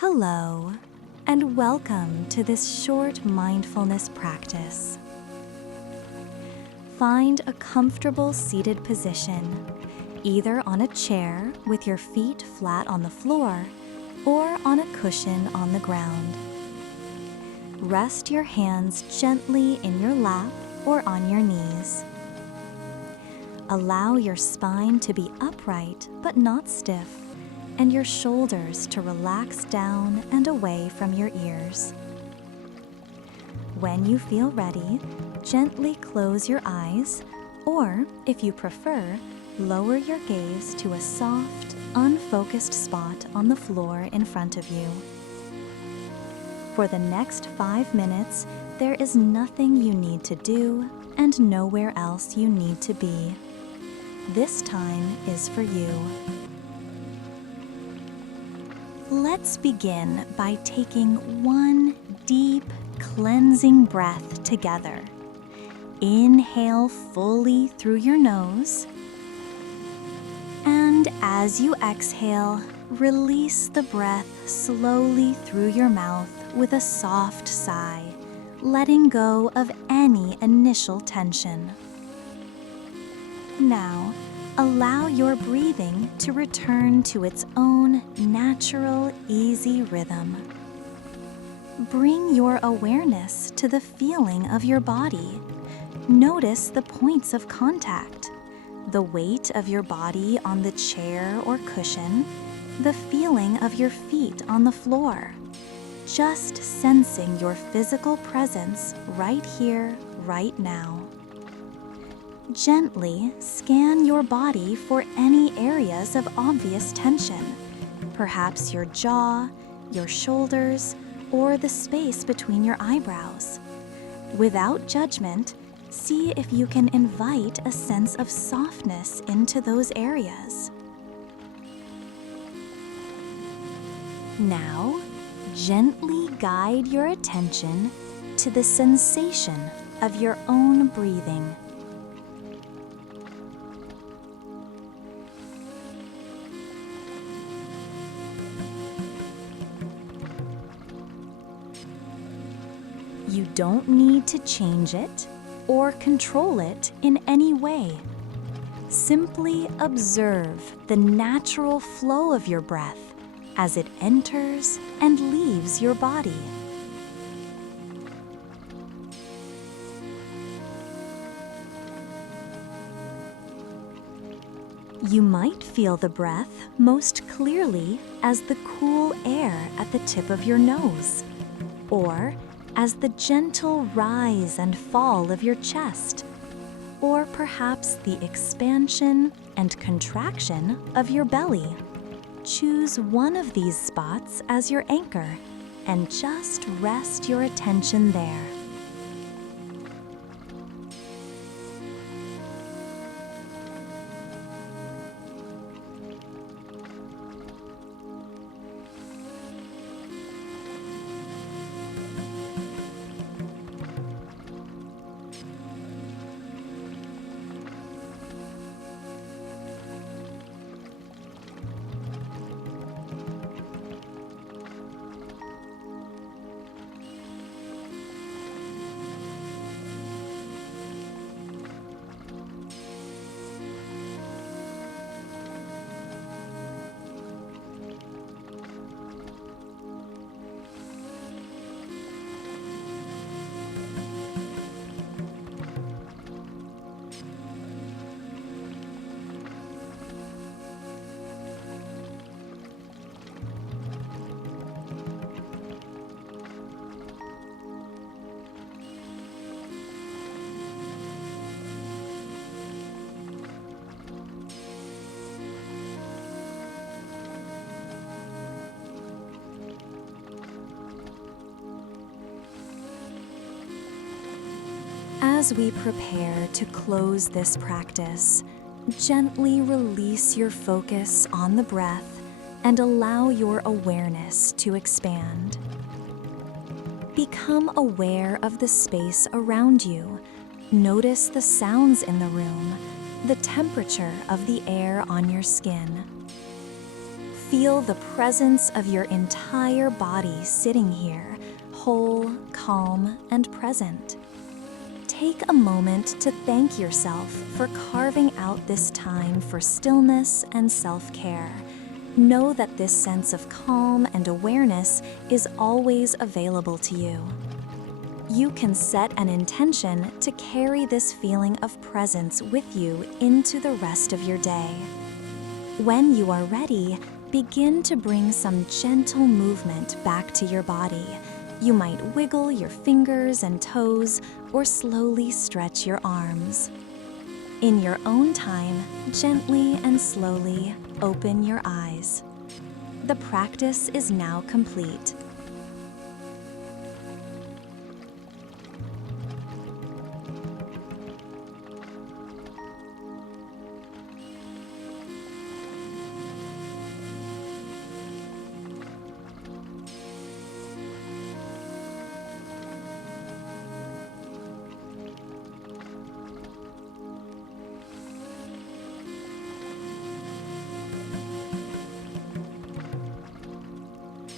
Hello, and welcome to this short mindfulness practice. Find a comfortable seated position, either on a chair with your feet flat on the floor or on a cushion on the ground. Rest your hands gently in your lap or on your knees. Allow your spine to be upright but not stiff, and your shoulders to relax down and away from your ears. When you feel ready, gently close your eyes, or if you prefer, lower your gaze to a soft, unfocused spot on the floor in front of you. For the next 5 minutes, there is nothing you need to do and nowhere else you need to be. This time is for you. Let's begin by taking one deep, cleansing breath together. Inhale fully through your nose, and as you exhale, release the breath slowly through your mouth with a soft sigh, letting go of any initial tension. Now, allow your breathing to return to its own natural, easy rhythm. Bring your awareness to the feeling of your body. Notice the points of contact, the weight of your body on the chair or cushion, the feeling of your feet on the floor. Just sensing your physical presence right here, right now. Gently scan your body for any areas of obvious tension, perhaps your jaw, your shoulders, or the space between your eyebrows. Without judgment, see if you can invite a sense of softness into those areas. Now, gently guide your attention to the sensation of your own breathing. You don't need to change it or control it in any way. Simply observe the natural flow of your breath as it enters and leaves your body. You might feel the breath most clearly as the cool air at the tip of your nose, or as the gentle rise and fall of your chest, or perhaps the expansion and contraction of your belly. Choose one of these spots as your anchor and just rest your attention there. As we prepare to close this practice, gently release your focus on the breath and allow your awareness to expand. Become aware of the space around you. Notice the sounds in the room, the temperature of the air on your skin. Feel the presence of your entire body sitting here, whole, calm, and present. Take a moment to thank yourself for carving out this time for stillness and self-care. Know that this sense of calm and awareness is always available to you. You can set an intention to carry this feeling of presence with you into the rest of your day. When you are ready, begin to bring some gentle movement back to your body. You might wiggle your fingers and toes or slowly stretch your arms. In your own time, gently and slowly open your eyes. The practice is now complete.